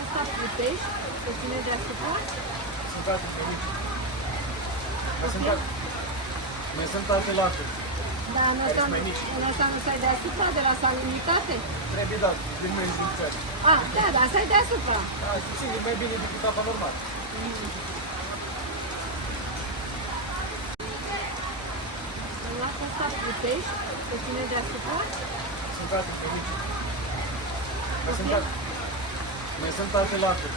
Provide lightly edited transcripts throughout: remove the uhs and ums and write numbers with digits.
Asta plutești, te ține deasupra? Sunt alte mici. Mai sunt alte laturi. Da, nu mai mici. înseamnă să ai deasupra de la salinitate? Trebuie dat, din mai înjungțat. Da, să ai deasupra. Da, și sigur, mai bine decât apa normal. La asta plutești, te ține deasupra? Sunt alte mici. Mai sunt alte laturi.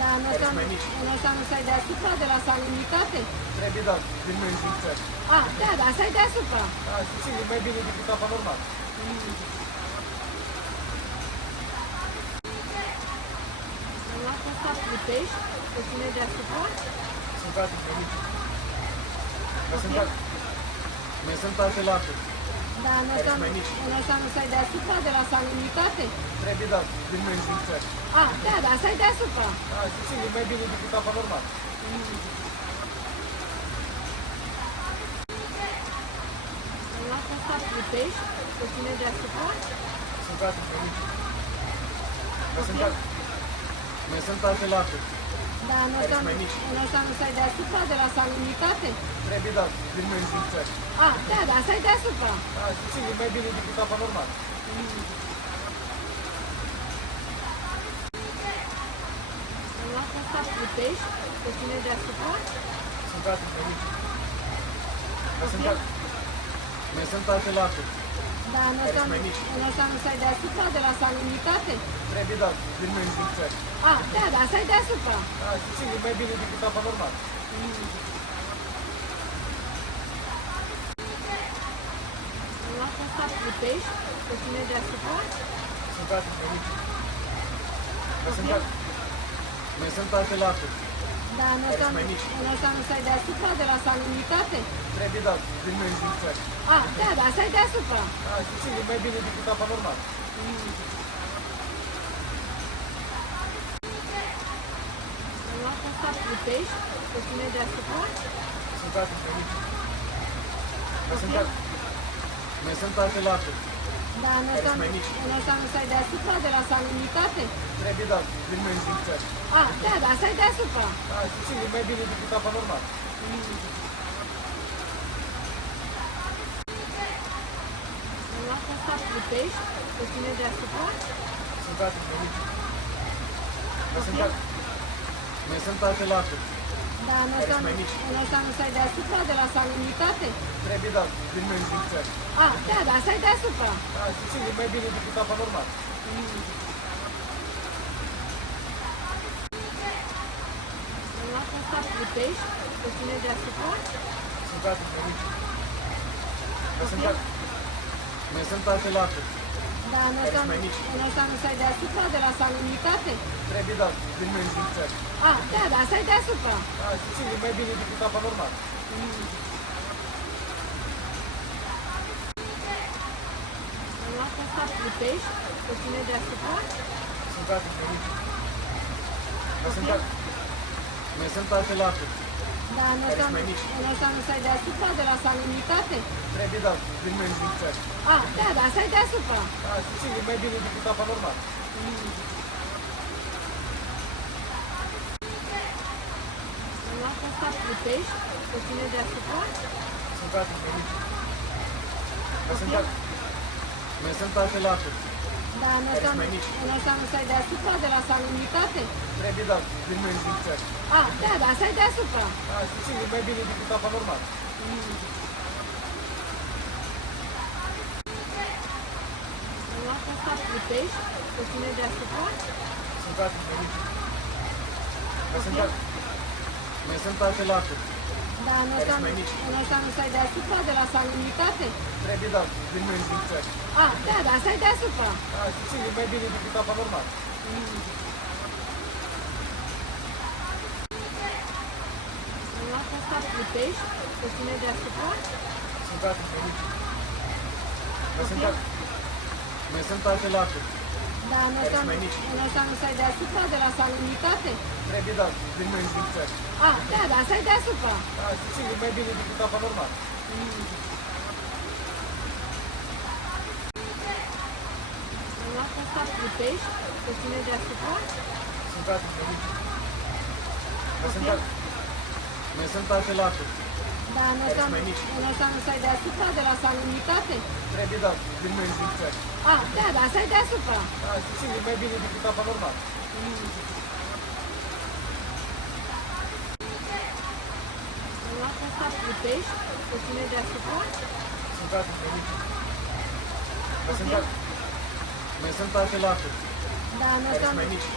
Da, nu mai mici. înseamnă să ai deasupra de la salinitate? Trebuie dat, din mai înjungțat. Da, să ai deasupra. Da, și sigur, mai bine decât apa normal. La asta plutești, te ține deasupra? Sunt alte mici. Mai sunt alte laturi. Da, nu mai mici. înseamnă să ai deasupra de la salinitate? Trebuie dat, din mai înjungțat. Da, să ai deasupra. Da, și sigur, mai bine decât apa normal. La asta plutești, te ține deasupra? Sunt alte mici. Mai sunt alte laturi. Da, nu mai mici. înseamnă să ai deasupra de la salinitate? Trebuie dat, din mai înjungțat. Da, să ai deasupra. Da, și sigur, mai bine decât apa normal. La asta plutești, te ține deasupra? Sunt alte mici. Mai sunt alte laturi. Da, nu mai mici. înseamnă să ai deasupra de la salinitate? Trebuie dat, din mai înjungțat. Da, să ai deasupra. Da, și sigur, mai bine decât apa normal. La asta plutești, te ține deasupra? Sunt alte mici. Mai sunt alte laturi. Da, nu mai mici. înseamnă să ai deasupra de la salinitate? Trebuie dat, din mai înjungțat. Da, să ai deasupra. Da, și sigur, mai bine decât apa normal. La asta plutești, te ține deasupra? Sunt alte mici. Mai sunt alte laturi. Da, nu mai mici. înseamnă să ai deasupra de la salinitate? Trebuie dat, din mai înjungțat. Da, să ai deasupra. Da, și sigur, mai bine decât apa normal. La asta plutești, te ține deasupra? Sunt alte mici. Mai sunt alte laturi. Da, nu mai mici. înseamnă să ai deasupra de la salinitate? Trebuie dat, din mai înjungțat. Da, să ai deasupra. Da, și sigur, mai bine decât apa normal. La asta plutești, te ține deasupra? Sunt alte mici. Mai sunt alte laturi. Da, nu mai mici. înseamnă să ai deasupra de la salinitate? Trebuie dat, din mai înjungțat. Da, să ai deasupra. Da, și sigur, mai bine decât apa normal. La asta plutești, te ține deasupra? Sunt alte mici. Mai sunt alte laturi. Da, nu mai mici. înseamnă să ai deasupra de la salinitate? Trebuie dat, din mai înjungțat. Da, să ai deasupra. Da, și sigur, mai bine decât apa normal. La asta plutești, te ține deasupra? Sunt alte mici. Mai sunt alte laturi. Da, nu mai mici. înseamnă să ai deasupra de la salinitate? Trebuie dat, din mai înjungțat. Da, să ai deasupra. Da, și sigur, mai bine decât apa normal. La asta plutești, te ține deasupra? Sunt alte mici. Mai sunt alte laturi. Da, nu mai mici. înseamnă să ai deasupra de la salinitate? Trebuie dat, din mai înjungțat. Da, să ai deasupra. Da, și sigur, mai bine decât apa normal. La asta plutești, te ține deasupra? Sunt alte mici. Mai sunt alte laturi. Da, nu mai mici. înseamnă să ai deasupra de la salinitate? Trebuie dat, din mai înjungțat. Da, să ai deasupra. Da, și sigur, mai bine decât apa normal. La asta plutești, te ține deasupra? sunt gata pe mici. Mai sunt alte laturi. Da, nu Care o sunt mai mici. să ai deasupra de la salubritate? Trebuie, da, din mai zicea. Ah, da, să ai deasupra. Da, sigur, mai bine decât apa normal. În lata asta plutești, te ține deasupra? Sunt gata pe mici. Mai sunt alte laturi. Da, nu Care sunt mai mici.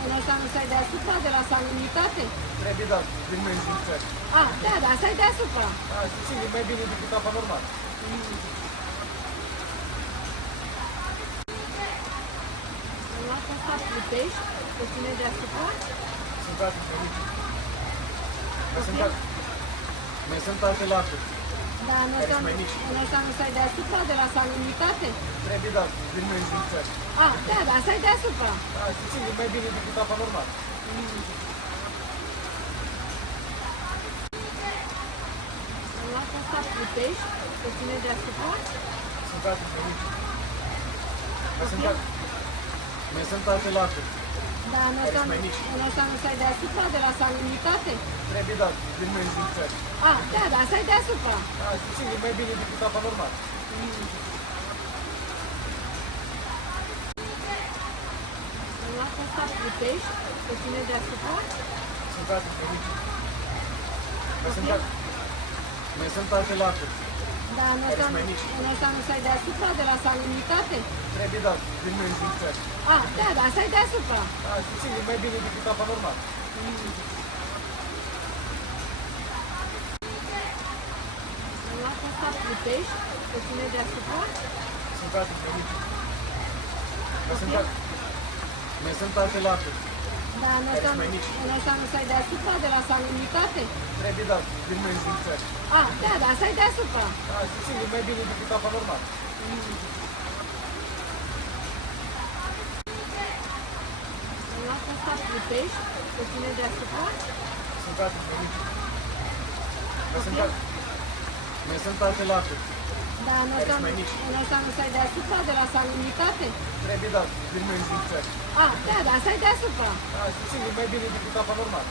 să ai deasupra de la salubritate? Trebuie, da, din mai zicea. Ah, da, să ai deasupra. Da, sigur, mai bine decât apa normal. În lata asta plutești, te ține deasupra? Sunt gata pe mici. Mai sunt alte laturi. Da, nu Care sunt mai mici. să ai deasupra de la salubritate? Trebuie, da, din mai zicea. Ah, da, să ai deasupra. Da, sigur, mai bine decât apa normal. În lata asta plutești, te ține deasupra? Sunt gata pe mici. Mai sunt alte laturi. Da, nu Care sunt mai mici. să ai deasupra de la salubritate? Trebuie, da, din mai zicea. Ah, da, să ai deasupra. Da, sigur, mai bine decât apa normal. În lata asta plutești, te ține deasupra? Sunt gata pe mici. Mai sunt alte laturi. Da, nu Care sunt mai mici. să ai deasupra de la salubritate? Trebuie, da, din mai zicea. Ah, da, să ai deasupra. Da, sigur, mai bine decât apa normal. În lata asta plutești, te ține deasupra? Sunt gata pe mici. Mai sunt alte laturi. Da, nu Care sunt mai mici. să ai deasupra de la salubritate? Trebuie, da, din mai zicea. Ah, da, să ai deasupra. Da, sigur, mai bine decât apa normal. În lata asta plutești, te ține deasupra? Sunt gata pe mici. Mai sunt alte laturi. Da, nu Care sunt mai mici. să ai deasupra de la salubritate? Trebuie, da, din mai zicea. Ah, da, să ai deasupra. Da, sigur, mai bine decât apa normal. În lata asta plutești, te ține deasupra? Sunt gata pe mici. Mai sunt alte laturi. Care sunt mai mici. Trebuie, da, din mai zicea. Da, sigur, mai bine decât apa normal.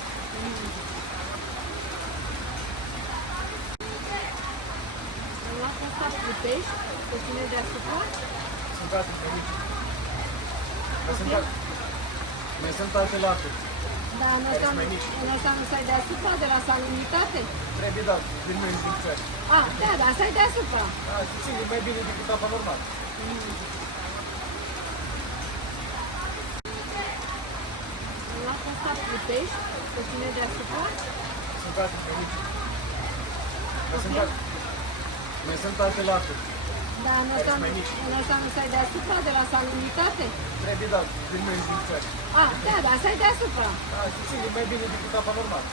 În lata asta plutești, te ține deasupra? Sunt gata pe mici. Mai sunt alte laturi. Da, nu Care sunt mai mici. să ai deasupra de la salubritate? Trebuie, da, din mai zicea. Ah, da, să ai deasupra. Da, sigur, mai bine decât apa normal. În lata asta plutești, te ține deasupra? Sunt gata pe mici. Mai sunt alte laturi. Da, nu Care sunt mai mici. să ai deasupra de la salubritate? Trebuie, da, din mai zicea. Ah, da, să ai deasupra. Da, sigur, mai bine decât apa normal.